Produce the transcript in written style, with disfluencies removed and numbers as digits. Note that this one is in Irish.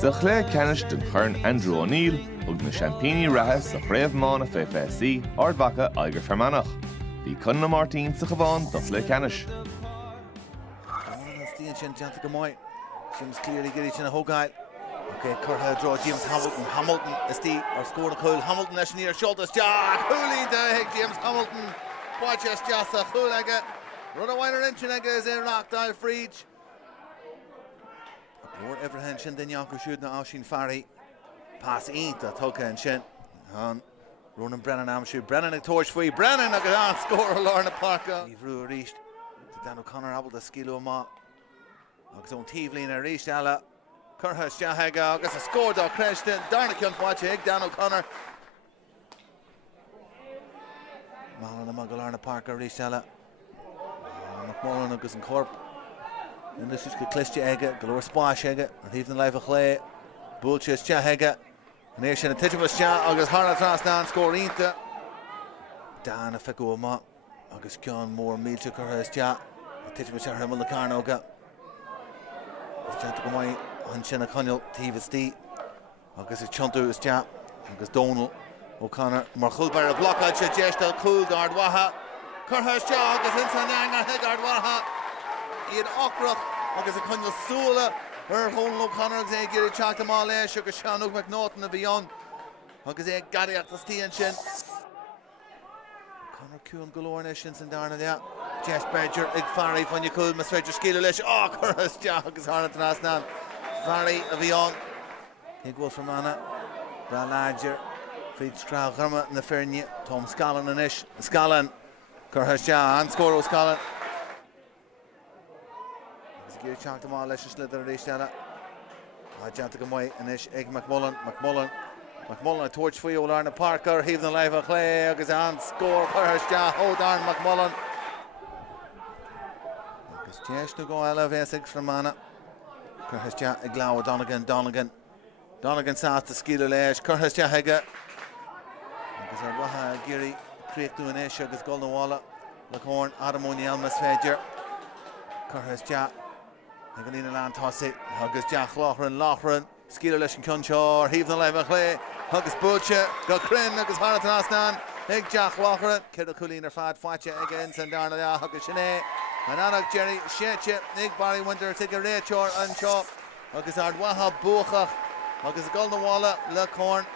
Sa chlé cenis den churn Andrew O'Neill ug na champíní rathe sa phréamháin a FFSC Ard Mhacha aigear fear Manach. Bhí Conn na Martin sa chomháin do chlé cenis. Stíonn sin deanta go mbeidh. Seems clearly getting in a hogail. Okay, Curha draw James Hamilton. Hamilton is the or scored a cool. Hamilton is near shoulders. Jack Hurling the James Hamilton. Watch us just a Hulaga. Run a wider inch and is in rock dial Freed. More Everhand Shin than Yanko shoot na Ashin Farry. Pass ain't that Tuka and Shin. On Ronan Brennan Amshu. Brennan a torch free. Brennan a good on score a Lorna Parker. We've reached to Dan O'Connor able to skill ma. Agus on Tivlin a reached Ella. Curhas Jahaga. Agus a score dog Creston. Darna can't watch it. Dan O'Connor. Malin a Lorna Parker reached Ella. McMullen agus an corp. And this is good Clistja Egga, Galore Splash Egga, and even live a clay. Bullchis Jahega, and here Shin a Titibus Jah, August Harna Trastan, score Inta. Dan a Fekuma, August John Moore, Milchuk or his Jah, Titibus Jah Himmel the Carnoga. Jantakamai, Hanshin a Conil, Tivas D, August Chuntu is Jah, August Donald, O'Connor, Markhulbar, a block out Jeshta, Cool, Ard Mhacha, Curhas Jah, August Insananga, Ard Mhacha. Iad Ockrach, agus a Conil Sula, Hurling O'Connor, agus Gary Chalk them all there, Sugar Shannock McNaughton of beyond, agus Gary at the Stian Shin. Connor Kuhn Galore Nations and Darna there. Jess Badger, Ig Farry, when you could, Mr. Skila Lish, oh, Curtis Jack, agus Harnett and Asnan. Farry of beyond, Ig Wolf from Anna, Brad Ladger, Fried Strahl Herma and the Fernie, Tom Scallon and Ish, Scallon, Curtis Jack, and Scoro Scallon. Gary Chalk them all, let's just let the race down. Jantakamai and Ish, Egg McMullen, a torch for you, Lorna Parker, heaving the live of Clay, Agus and score, Curtis Jah, hold on, McMullen. Agus Jesh to go, LF6 from Mana. Curtis Jah, Iglaw, Donegan south to Skila Lesh, Curtis Jah Hega. Agus Arwaha, Gary, Craig doing Ish, Agus Goldenwalla, Lackhorn, Adam O'Neill, Miss Fedger. Curtis Jah. Evelina Land toss it, Huggus Jack Lochran, Skila Lish and Cunchor, heave the live of Clay, Huggus Butcher, got Crin, Huggus Harnett and Asnan, Ig Jack Lochran, Kiddo Coolina Fad, Fatcha again, Sandarna, Huggus Shane, and Anak Jerry, Shetche, Ig Barry Winter, take a Rachor, and Chop, Huggus Ard Mhacha, Buachach, Huggus Goldenwalla, Lackhorn,